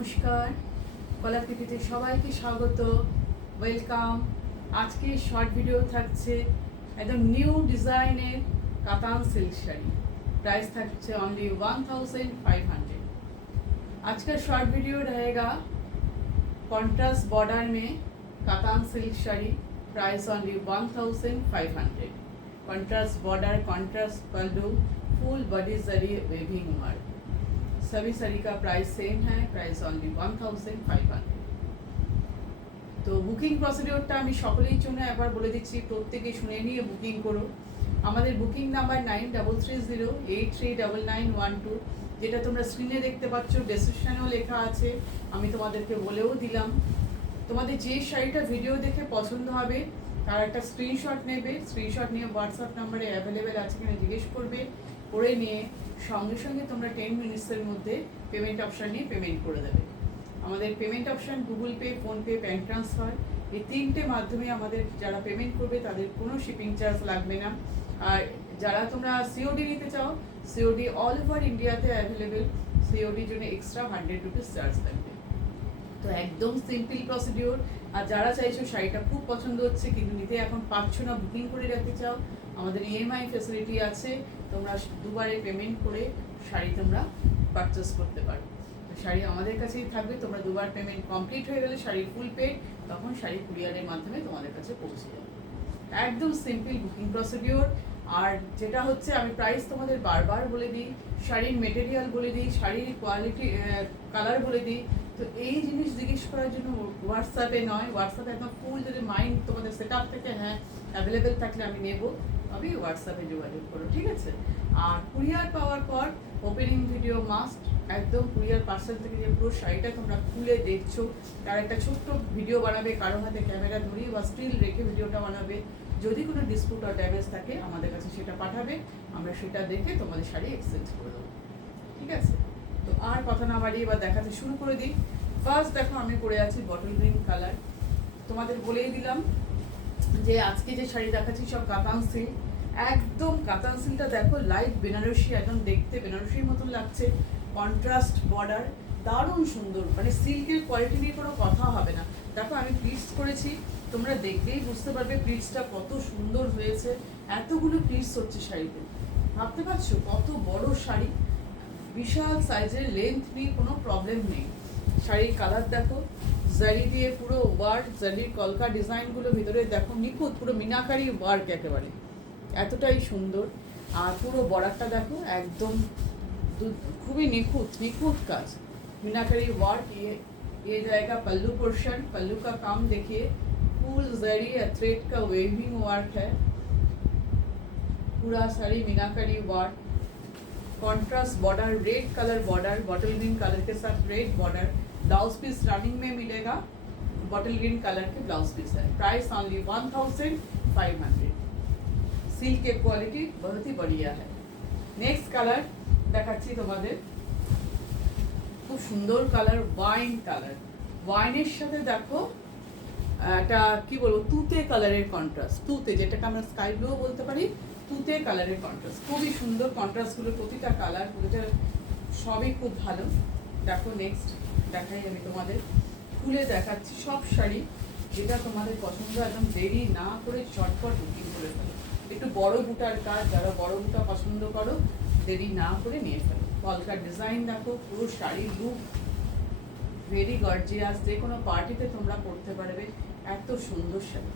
নমস্কার, কলাকৃতিতে সবাইকে স্বাগত, ওয়েলকাম। আজকে শর্ট ভিডিও থাকছে একদম নিউ ডিজাইনের কাতান সিল্ক শাড়ি। प्राइस থাকছে অনলি 1500। आज का शॉर्ट वीडियो रहेगा कॉन्ट्रास्ट बॉर्डर में कातान silk sari, price only 1500। Contrast border, contrast pallu, full body zari weaving work, सभी साड़ी का प्राइस सेम है, प्राइस ऑनली 1500। তো বুকিং প্রসিডিওরটা আমি সকলের জন্য একবার বলে দিচ্ছি, প্রত্যেকে শুনে নিয়ে বুকিং করো। আমাদের বুকিং নাম্বার 9330839912, যেটা তোমরা স্ক্রিনে দেখতে পাচ্ছ, ডেসক্রিপশনেও লেখা আছে, আমি তোমাদেরকে বলেও দিলাম। তোমাদের যে শাড়িটা ভিডিও দেখে পছন্দ হবে তার একটা স্ক্রিনশট নেবে, স্ক্রিনশট নিয়ে হোয়াটসঅ্যাপ নাম্বারে অ্যাভেলেবেল আছে কিনা জিজ্ঞেস করবে, করে নিয়ে সঙ্গে সঙ্গে তোমরা 10 মিনিটসের মধ্যে পেমেন্ট অপশান নিয়ে পেমেন্ট করে দেবে। আমাদের payment option Google pay, PhonePe, bank transfer, এই তিনটে মাধ্যমে আমাদের যারা পেমেন্ট করবে তাদের কোনো শিপিং চার্জ লাগবে না। আর যারা তোমরা সিওডি নিতে চাও, সিওডি অল ওভার ইন্ডিয়াতে অ্যাভেলেবেল, সিওডির জন্য এক্সট্রা 100 রুপিস চার্জ লাগবে। তো একদম সিম্পল প্রসিডিওর। আর যারা চাইছো শাড়িটা খুব পছন্দ হচ্ছে কিন্তু নিতে এখন পাচ্ছ না, বুকিং করে রাখতে চাও, আমাদের ইএমআই ফ্যাসিলিটি আছে, তোমরা দুবারে পেমেন্ট করে শাড়ি তোমরা পারচেস করতে পারো। শাড়ি আমাদের কাছেই থাকবে, তোমরা দুবার পেমেন্ট কমপ্লিট হয়ে গেলে শাড়ির ফুল পেড, তখন শাড়ি কুরিয়ারের মাধ্যমে তোমাদের কাছে পৌঁছে যাবে। একদম সিম্পল বুকিং প্রসিডিওর। আর যেটা হচ্ছে, আমি প্রাইস তোমাদের বারবার বলে দিই, শাড়ির মেটেরিয়াল বলে দিই, শাড়ির কোয়ালিটি, কালার বলে দিই। তো এই জিনিস জিজ্ঞেস করার জন্য হোয়াটসঅ্যাপে নয়, হোয়াটসঅ্যাপে একদম ফুল যদি মাইন্ড তোমাদের সেট আপ থেকে হ্যাঁ অ্যাভেলেবেল থাকলে আমি নেব, তবে হোয়াটসঅ্যাপে যোগাযোগ করো, ঠিক আছে। আর কুরিয়ার পাওয়ার পর ওপেনিং ভিডিও মাস্ট, একদম কুরিয়ার পার্সেল থেকে যে পুরো শাড়িটা তোমরা খুলে দেখছো তার একটা ছোট্ট ভিডিও বানাবে, কারো হাতে ক্যামেরা ধরিয়ে বা স্টিল রেখে ভিডিওটা বানাবে। যদি কোনো ডিসপুট আর ড্যামেজ থাকে আমাদের কাছে সেটা পাঠাবে, আমরা সেটা দেখে তোমাদের শাড়ি এক্সচেঞ্জ করে দেবো, ঠিক আছে। তো আর কথা না বাড়িয়ে এবার দেখাতে শুরু করে দিই। ফার্স্ট দেখো, আমি পরে আছি বটল গ্রিন কালার। তোমাদের বলেই দিলাম যে আজকে যে শাড়ি দেখাচ্ছি সব কাতান সিল্ক, একদম কাতান সিল্কটা দেখো লাইট বেনারসি, একদম দেখতে বেনারসির মতন লাগছে। কন্ট্রাস্ট বর্ডার, দারুণ সুন্দর, মানে সিল্কের কোয়ালিটি নিয়ে কোনো কথা হবে না। দেখো আমি প্লিটস করেছি, তোমরা দেখলেই বুঝতে পারবে প্লিটসটা কত সুন্দর হয়েছে। এতগুলো প্লিটস হচ্ছে শাড়িতে, ভাবতে পারছো কত বড় শাড়ি, বিশাল সাইজের, লেন্থ নিয়ে কোনো প্রবলেম নেই। শাড়ির কালার দেখো, জারি দিয়ে পুরো ওয়ার্ক, জারির কলকা ডিজাইনগুলো ভিতরে দেখো নিখুঁত, পুরো মিনাকারি ওয়ার্ক একেবারে, এতটাই সুন্দর। আর পুরো বর্ডারটা দেখো একদম খুবই निखुत কাজ, मीनाकारी वर्क। ये जाएगा पल्लू पोर्शन, पल्लू का काम देखिए, फुल जरी या थ्रेड का वेविंग वर्क है, पूरा sari meenakari work. Contrast border, red colour border, bottle green colour के साथ red border. Blouse piece running में मिलेगा, बॉटल ग्रीन कलर के ब्लाउज पीस है। Price only 1500। सिल्क की क्वालिटी बहुत ही बढ़िया है। नेक्स्ट कलर দেখাচ্ছি তোমাদের, খুব সুন্দর কালার, ওয়াইন কালার। ওয়াইনের সাথে দেখো একটা কি বলবো, তুতে কালারের কন্ট্রাস্ট, তুতে যেটাকে আমরা স্কাই ব্লুও বলতে পারি, তুতে কালারের কন্ট্রাস্ট, খুবই সুন্দর কন্ট্রাস্টগুলো, প্রতিটা কালার, প্রতিটা সবই খুব ভালো। দেখো নেক্সট দেখাই আমি তোমাদের, খুলে দেখাচ্ছি সব শাড়ি, যেটা তোমাদের পছন্দ, একদম দেরি না করে চটপট বুকিং করে ফেলো। একটু বড় বুটার কাজ, যারা বড় বুটা পছন্দ করো দেরি না করে নিয়ে ফেলো। কলকার ডিজাইন দেখো, পুরো শাড়ির লুক ভেরি গর্জিয়াস, যে কোনো পার্টিতে তোমরা পরতে পারবে, এত সুন্দর শাড়ি।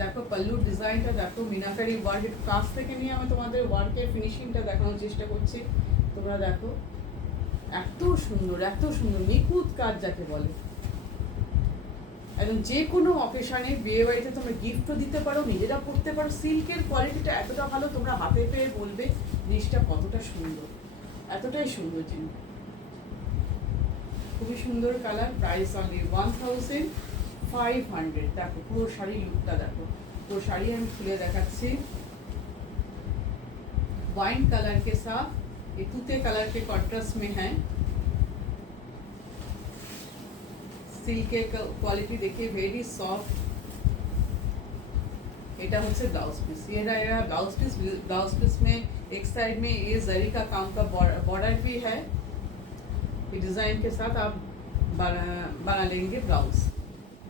দেখো পল্লুর ডিজাইনটা দেখো, মিনাকারি ওয়ার্ক, একটু কাছ থেকে নিয়ে আমি তোমাদের ওয়ার্কের ফিনিশিংটা দেখানোর চেষ্টা করছি। তোমরা দেখো এত সুন্দর, এত সুন্দর নিখুঁত কাজ যাকে বলে, একদম যে কোনো অকেশানে, বিয়ে বাড়িতে তোমরা গিফটও দিতে পারো, নিজেরা পড়তে পারো। সিল্কের কোয়ালিটিটা এতটা ভালো, তোমরা হাতে পেয়ে বলবে জিনিসটা কতটা সুন্দর, এতটাই সুন্দর জিনিস, খুবই সুন্দর কালার। Price only 1500। দেখো পুরো শাড়ির লুকটা দেখো, পুরো শাড়ি আমি খুলে দেখাচ্ছি। वाइन कलर के साथ ये तूते कलर के कॉन्ट्रास्ट में है। সিল্কের কোয়ালিটি देखिए वेरी सॉफ्ट। এটা হচ্ছে ब्लाउज पीस। ये रहेगा ब्लाउज पीस में एक साइड में ये जरी का काम का बॉर्डर भी है। ये डिजाइन के साथ आप बना लेंगे ब्लाउज।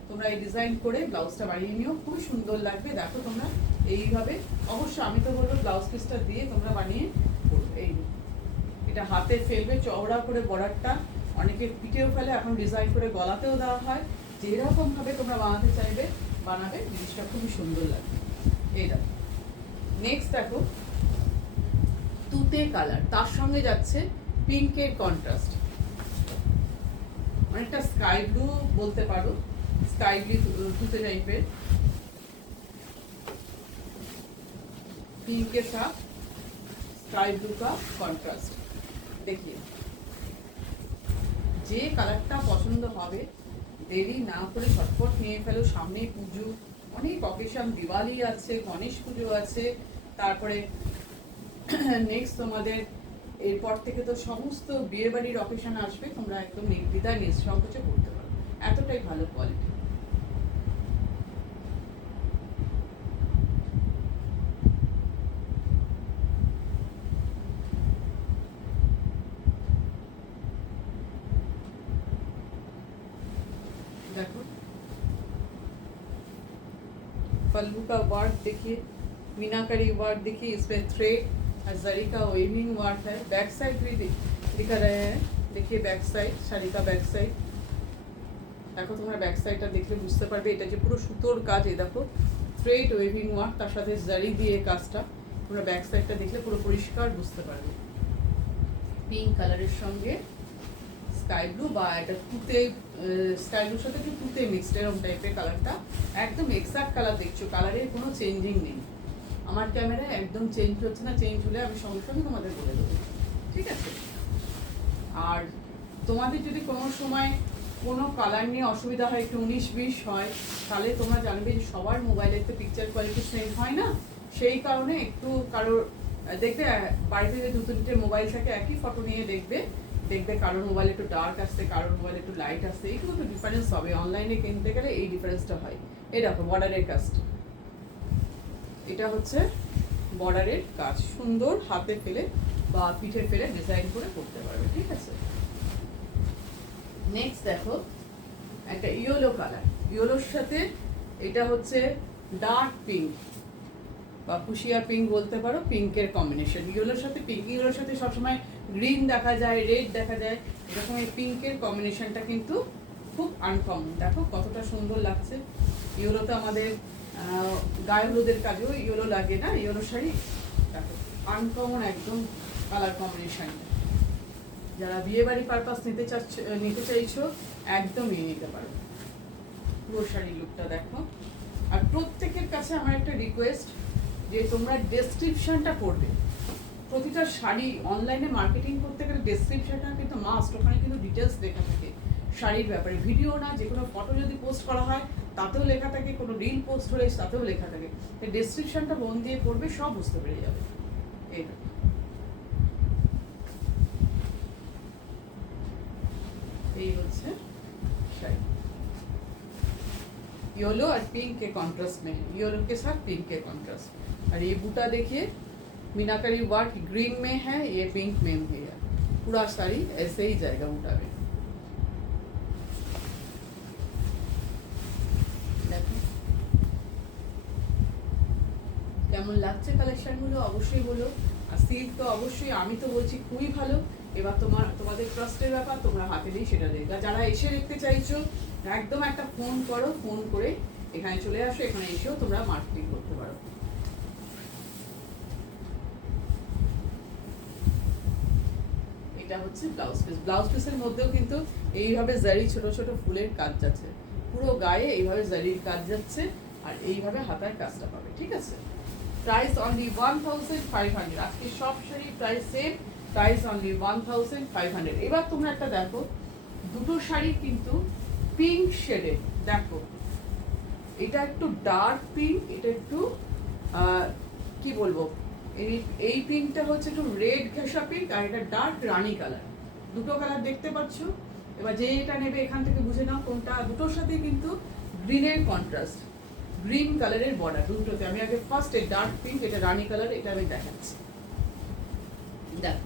তোমরা এই ডিজাইন করে ব্লাউজটা বানিয়ে নিও, খুব সুন্দর লাগবে। দেখো তোমরা এইভাবে, অবশ্যই আমি তো বলবো ব্লাউজ পিসটা দিয়ে তোমরা বানিয়ে পরবে। এই এটা হাতে ফেলবে চওড়া করে বর্ডারটা, অনেকে পিঠেও ফেলে, এখন ডিজাইন করে গলাতেও দেওয়া হয়। যেরকম ভাবে তোমরা বানাতে চাইবে বানাবে, জিনিসটা খুবই সুন্দর লাগবে। এই দেখো নেক্সট দেখো তুতে কালার, তার সঙ্গে যাচ্ছে পিঙ্কের কন্ট্রাস্ট, অনেকটা স্কাই ব্লু বলতে পারো, स्काई ब्लू तुते टाइपेर, पिंक के साथ स्काई ब्लू का कॉन्ट्रास्ट। देखिए যে কালারটা পছন্দ হবে দেরি না করে ঝটপট নিয়ে ফেলো। সামনে পুজো, অনেক অকেশন, দিওয়ালি আছে, গণেশ পুজো আছে, তারপরে নেক্সট তোমাদের এরপর থেকে তো সমস্ত বিয়ে বাড়ির অকেশন আসবে। তোমরা একদম নির্দ্বিধায় নিঃসংকোচে করতে পারো, এতটাই ভালো কোয়ালিটি। देखो पल्लू का वर्क देखिए, मीनाकारी वर्क देखिए, इसमें थ्रेड और जरी का वेविंग वर्क है। बैक साइड भी दिखा रहे हैं, देखिए बैक साइड, শাড়ি का बैक साइड। দেখো তোমরা ব্যাক সাইডটা দেখলে বুঝতে পারবে এটা যে পুরো সুতোর কাজ। এই দেখো থ্রেড ওয়েভিং ওয়ার্ক, তার সাথে জারি দিয়ে কাজটা। তোমরা ব্যাক সাইডটা দেখলে পুরো পরিষ্কার বুঝতে পারবে। পিঙ্ক কালারের সঙ্গে স্কাই ব্লু বা এটা তুতে, স্কাই ব্লুর সাথে একটু তুতে মিক্সড এরকম টাইপের কালারটা, একদম এক্সাক্ট কালার দেখছো, কালারের কোনো চেঞ্জিং নেই। আমার ক্যামেরায় একদম চেঞ্জ হচ্ছে না, চেঞ্জ হলে আমি সঙ্গে সঙ্গে তোমাদের বলে দেবো, ঠিক আছে। আর তোমাদের যদি কোনো সময় কোনো কালার নিয়ে অসুবিধা হয়, একটু 19-20 হয়, তাহলে তোমরা জানবে যে সবার মোবাইলের তো পিকচার কোয়ালিটি সেম হয় না। সেই কারণে একটু কারোর দেখবে বাড়িতে যে 2-3টে মোবাইল থাকে, একই ফটো নিয়ে দেখবে কারোর মোবাইল একটু ডার্ক আসছে, কারোর মোবাইল একটু লাইট আসছে, এইগুলো তো ডিফারেন্স হবে। অনলাইনে কিনতে গেলে এই ডিফারেন্সটা হয়। এই দেখো বর্ডারের কাজটা, এটা হচ্ছে বর্ডারের কাজ, সুন্দর হাতে ফেলে বা পিঠে ফেলে ডিজাইন করে করতে পারবে, ঠিক আছে। নেক্সট দেখো একটা ইয়েলো কালার, ইয়েলোর সাথে এটা হচ্ছে ডার্ক পিঙ্ক বা ফুশিয়া পিঙ্ক বলতে পারো, পিঙ্কের কম্বিনেশন। ইয়েলোর সাথে পিঙ্ক, ইয়েলোর সাথে সবসময় গ্রিন দেখা যায়, রেড দেখা যায়, এরকম এই পিঙ্কের কম্বিনেশনটা কিন্তু খুব আনকমন। দেখো কতটা সুন্দর লাগছে। ইয়েলোতে আমাদের গায়ে হলুদের কাজেও ইয়েলো লাগে না, ইয়েলো শাড়ি। দেখো আনকমন একদম কালার কম্বিনেশন। যারা বিয়ে বাড়ি পারপাস নিতে চাইছো একদম নিয়ে নিতে পারো। পুরো শাড়ির লুকটা দেখো। আর প্রত্যেকের কাছে আমার একটা রিকোয়েস্ট যে তোমরা ডেসক্রিপশনটা পড়বে। প্রতিটা শাড়ি অনলাইনে মার্কেটিং করতে গেলে ডেসক্রিপশনটা কিন্তু মাস্ট, ওখানে কিন্তু ডিটেলস লেখা থাকে শাড়ির ব্যাপারে। ভিডিও না, যে কোনো ফটো যদি পোস্ট করা হয় তাতেও লেখা থাকে, কোনো রিল পোস্ট হলে তাতেও লেখা থাকে। তাই ডেসক্রিপশনটা মন দিয়ে পড়বে, সব বুঝতে পেরে যাবে। এইটা এই হচ্ছে शायद येलो और पिंक के कॉन्ट्रास्ट में है, येलो के साथ पिंक के कॉन्ट्रास्ट। और ये बूटा देखिए मीनाकारी वर्क ग्रीन में है, ये पिंक में है। पूरा साड़ी ऐसे ही जाएगा बूटा में। কেমন লাগছে কালেকশনগুলো অবশ্যই বলো। আর সিল্ক তো অবশ্যই, আমি তো বলছি খুবই ভালো। এবার তোমাদের ট্রাস্টের ব্যাপার, তোমরা হাতে দিয়ে সেটা দেখবে। যারা এসে দেখতে চাইছো একদম একটা ফোন করো, ফোন করে এখানে চলে আসো, এখানে এসেও তোমরা মার্কেটিং করতে পারো। এটা হচ্ছে ব্লাউজ পিস। ব্লাউজ পিসের মধ্যেও কিন্তু এইভাবে জারি ছোট ছোট ফুলের কাজ যাচ্ছে, পুরো গায়ে এইভাবে জারির কাজ যাচ্ছে, আর এইভাবে হাতার কাজটা পাবে, ঠিক আছে। Price only 1500। আজকে সব sari price same, price only 1500। এবার তোমরা একটা দেখো, দুটো শাড়ি কিন্তু পিঙ্ক শেডে। দেখো এটা একটু ডার্ক পিঙ্ক, এটা একটু কি বলবো, এই পিঙ্কটা হচ্ছে একটু রেড ঘেঁষা পিঙ্ক, আর এটা ডার্ক রানী কালার। দুটো কালার দেখতে পাচ্ছ, এবার যে এটা নেবে এখান থেকে বুঝে নাও কোনটা। দুটোর সাথে কিন্তু গ্রিনের কন্ট্রাস্ট, গ্রিন কালারের বর্ডার দুটোতে। আমি আগে ফার্স্ট এই ডার্ক পিঙ্ক, এটা রানী কালার, এটা আমি দেখাচ্ছি। দেখো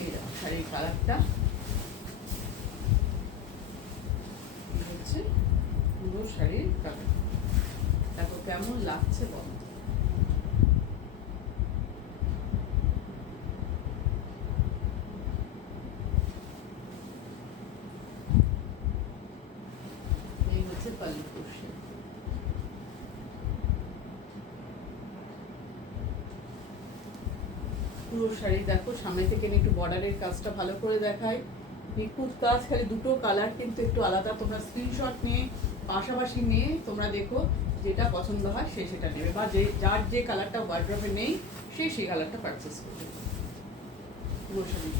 এই দেখো শাড়ির কালারটা হচ্ছে পুরো শাড়ির কালার। দেখো কেমন লাগছে বলো। এই হচ্ছে পাল্লু পোর্শন। পুরো শাড়ি দেখো সামনে থেকে আমি একটু বর্ডারের কাজটা ভালো করে দেখাই। নিখুঁত কাজ, খালি দুটো কালার কিন্তু একটু আলাদা। তোমরা স্ক্রিনশট নিয়ে পাশাপাশি নিয়ে তোমরা দেখো, যেটা পছন্দ হয় সে সেটা নেবে, বা যার যে কালারটা ওয়ার্ড্রপে নেই সে সেই কালারটা পারচেস করবে। পুরো শাড়ি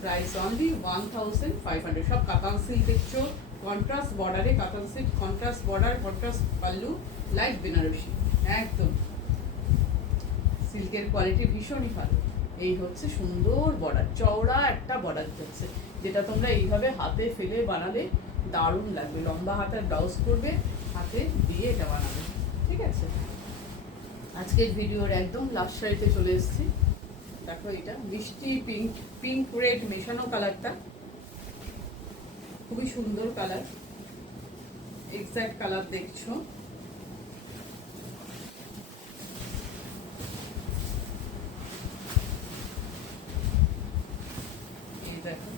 প্রাইস অনলি 1500। সব কাতান সিল্ক দেখছো, কন্ট্রাস্ট বর্ডারে katan silk, contrast border, contrast pallu, light Banarasi, একদম সিল্কের কোয়ালিটি ভীষণই ভালো। এই হচ্ছে সুন্দর বর্ডার, চওড়া একটা বর্ডার হচ্ছে, যেটা তোমরা এইভাবে হাতে ফেলে বানালে দারুণ লাগবে। লম্বা হাতের ব্লাউজ করবে, হাতে দিয়ে এটা বানাবে। ঠিক আছে, আজকের ভিডিওর একদম লাস্ট শাড়িতে চলে এসেছি। দেখো এটা মিষ্টি পিঙ্ক, পিঙ্ক রেড মেশানো কালারটা, খুবই সুন্দর কালার, এক্স্যাক্ট কালার দেখছো। এই দেখো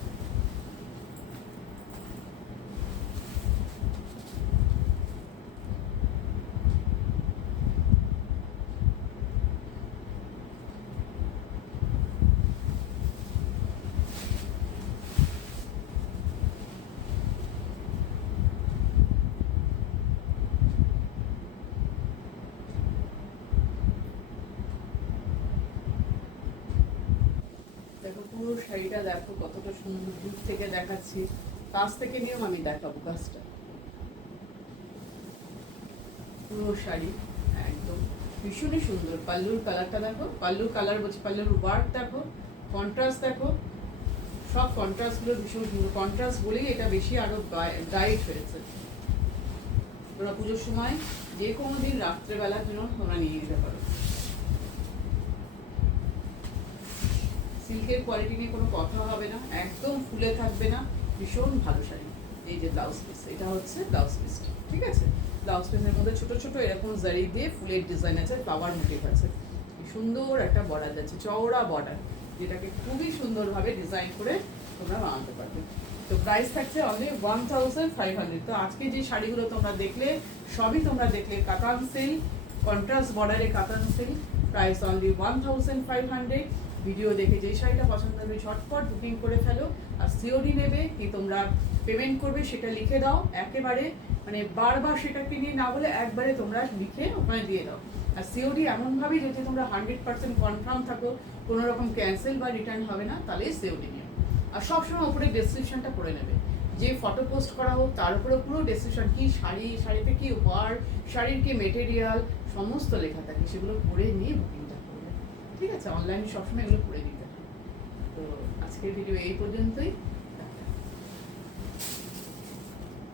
দেখো পুরো শাড়িটা দেখো কতটা সুন্দর, দূর থেকে দেখাচ্ছি, কাছ থেকে নিয়েও আমি দেখাবো কাজটা। পুরো শাড়ি একদম ভীষণই সুন্দর। পাল্লুর কালারটা দেখো, পাল্লুর কালার বলছি, পাল্লুর ওয়ার্ক দেখো, কন্ট্রাস্ট দেখো, সব কন্ট্রাস্টগুলো ভীষণ সুন্দর। কন্ট্রাস্ট বলেই এটা বেশি আরো ব্রাইট হয়েছে। তোমরা পুজোর সময় যে কোনো দিন রাত্রেবেলার জন্য তোমরা নিয়ে যেতে পারো। সিল্কের কোয়ালিটি নিয়ে কোনো কথা হবে না, একদম ফুলে থাকবে না, ভীষণ ভালো শাড়ি। এই যে ব্লাউজ পিস, এটা হচ্ছে ব্লাউজ পিসটা। ঠিক আছে, ব্লাউজ পিসের মধ্যে ছোট ছোট এরকম জারি দিয়ে ফুলের ডিজাইন আছে, ফ্লাওয়ার মোটিভ আছে, সুন্দর একটা বর্ডার যাচ্ছে, চওড়া বর্ডার, যেটাকে খুবই সুন্দরভাবে ডিজাইন করে তোমরা বানাতে পারবে। তো প্রাইস থাকছে অনলি 1500। তো আজকে যে শাড়িগুলো তোমরা দেখলে সবই তোমরা দেখলে কাতান সিল্ক, কন্ট্রাস্ট বর্ডারে katan silk, price only 1500। Video দেখে যে শাড়িটা পছন্দ হবে ঝটপট বুকিং করে ফেলো। আর সিওডি নেবে কি তোমরা পেমেন্ট করবে সেটা লিখে দাও, একেবারে মানে বারবার সেটাকে নিয়ে না বলে একবারে তোমরা লিখে ওখানে দিয়ে দাও। আর সিওডি এমনভাবেই যদি তোমরা 100% কনফার্ম থাকো কোনো রকম ক্যান্সেল বা রিটার্ন হবে না, তাহলে সিওডি নিও। আর সবসময় উপরে ডেসক্রিপশনটা পড়ে নেবে, যে ফটো পোস্ট করা হোক তার উপরে পুরো ডেসক্রিপশন, কি শাড়ি, শাড়িতে কি ওয়ার, শাড়ির কি মেটেরিয়াল, সমস্ত লেখা থাকে, সেগুলো পড়ে নিয়ে বুকিংটা করবে। ঠিক আছে, অনলাইনে সবসময় এগুলো পড়ে নিতে। তো আজকের ভিডিও এই পর্যন্তই।